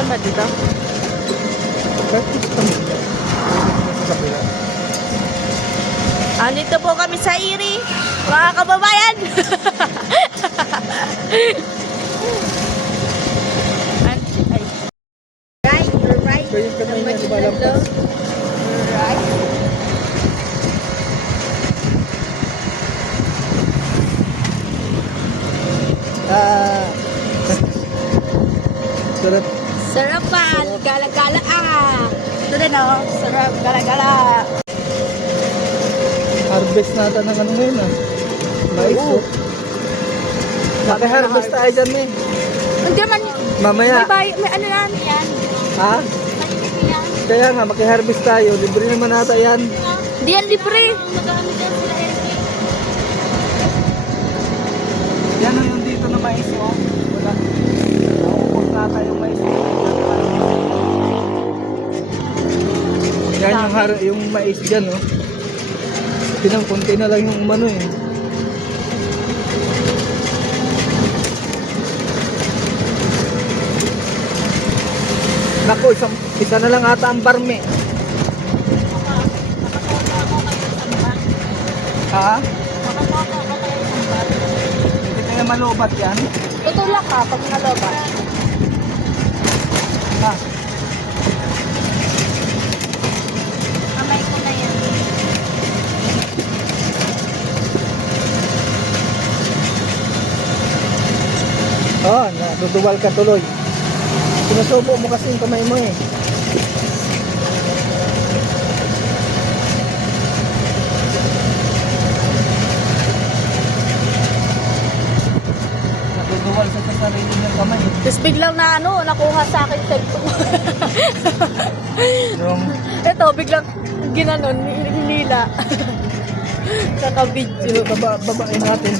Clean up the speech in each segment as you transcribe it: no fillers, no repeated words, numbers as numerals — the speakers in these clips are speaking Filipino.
Saan ba dito? Kahit gusto kami. Sa kabila. Andito po kami sa Iri, mga kababayan. Ay. Right, you're right. Kaya yung kamay niya, lumalampas. You're right. Sarap. Sarapan, gala-gala Ito din sarap, gala-gala. Harvest natin ng ano ngayon ah. Mais Oo. oh. Naki-harvest tayo dyan eh. Hindi man, Mamaya. may ano yan? Ha? Kaya nga, maki-harvest tayo. Libre naman nata yan. Di yan libre. Yan o yung dito na mais oh. Wala. Naubos nata yung mais. Yan yung mais dyan oh. Pinang konti na lang yung umano eh. Naku, isa na lang ata ang barme. Ha? Hindi kaya malubat yan? Tutulak ka pag nalobat. Ha? Kamay ko na yan. Oo, naduduwal ka tuloy. Sinusubo mo kasi yung kamay mo eh. Naduduwal sa sarili niyang kamay. Tapos biglang nakuha sa akin cellphone. Yung Ito, biglang ginanon, hinila. Kaka-video. babain natin.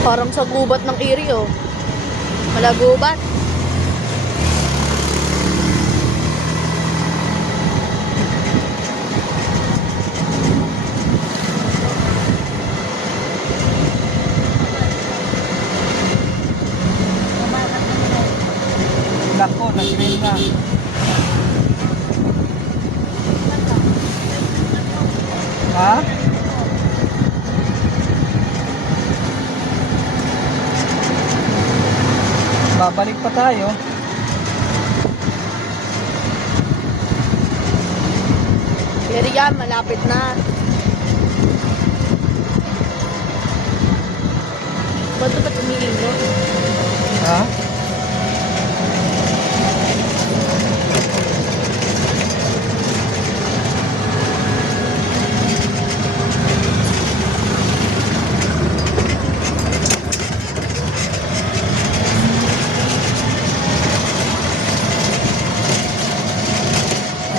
Parang sa gubat ng Iri, oh. Wala gubat. Nako, nag-green na. Ha? Babalik pa tayo. Iri yan, malapit na. Ba't ba't umiinom? Ha?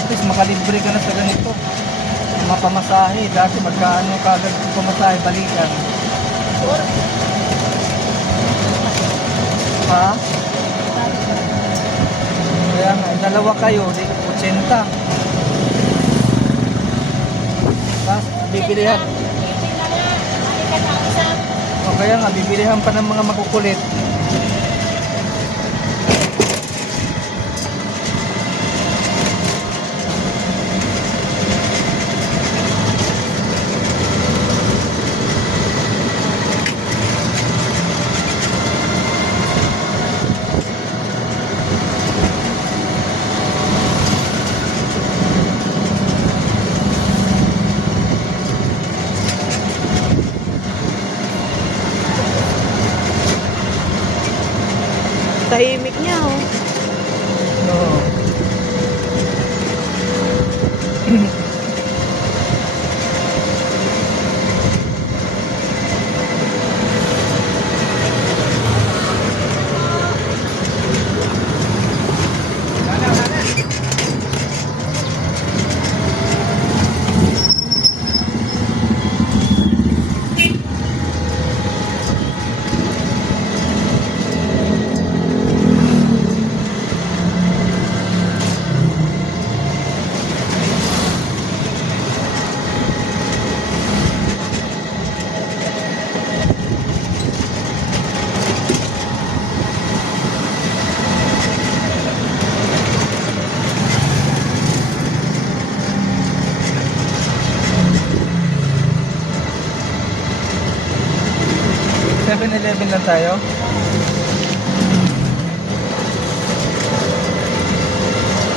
At least makalibre ka na sa ganito. Mapamasahe. Dati magkaano kagad kung pamasahe, balikan. Sure. Ha? Kaya nga, dalawa kayo, di 80. Tapos, bibilihan. O kaya nga, bibilihan pa ng mga makukulit. 7-Eleven lang tayo.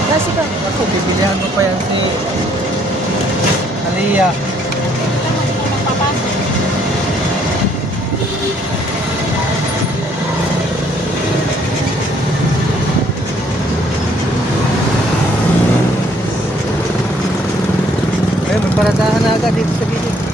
Kasi ka. Ako, bibilihan mo pa yan si Aliyah. Ayun, magparadahan na agad dito sa gilid.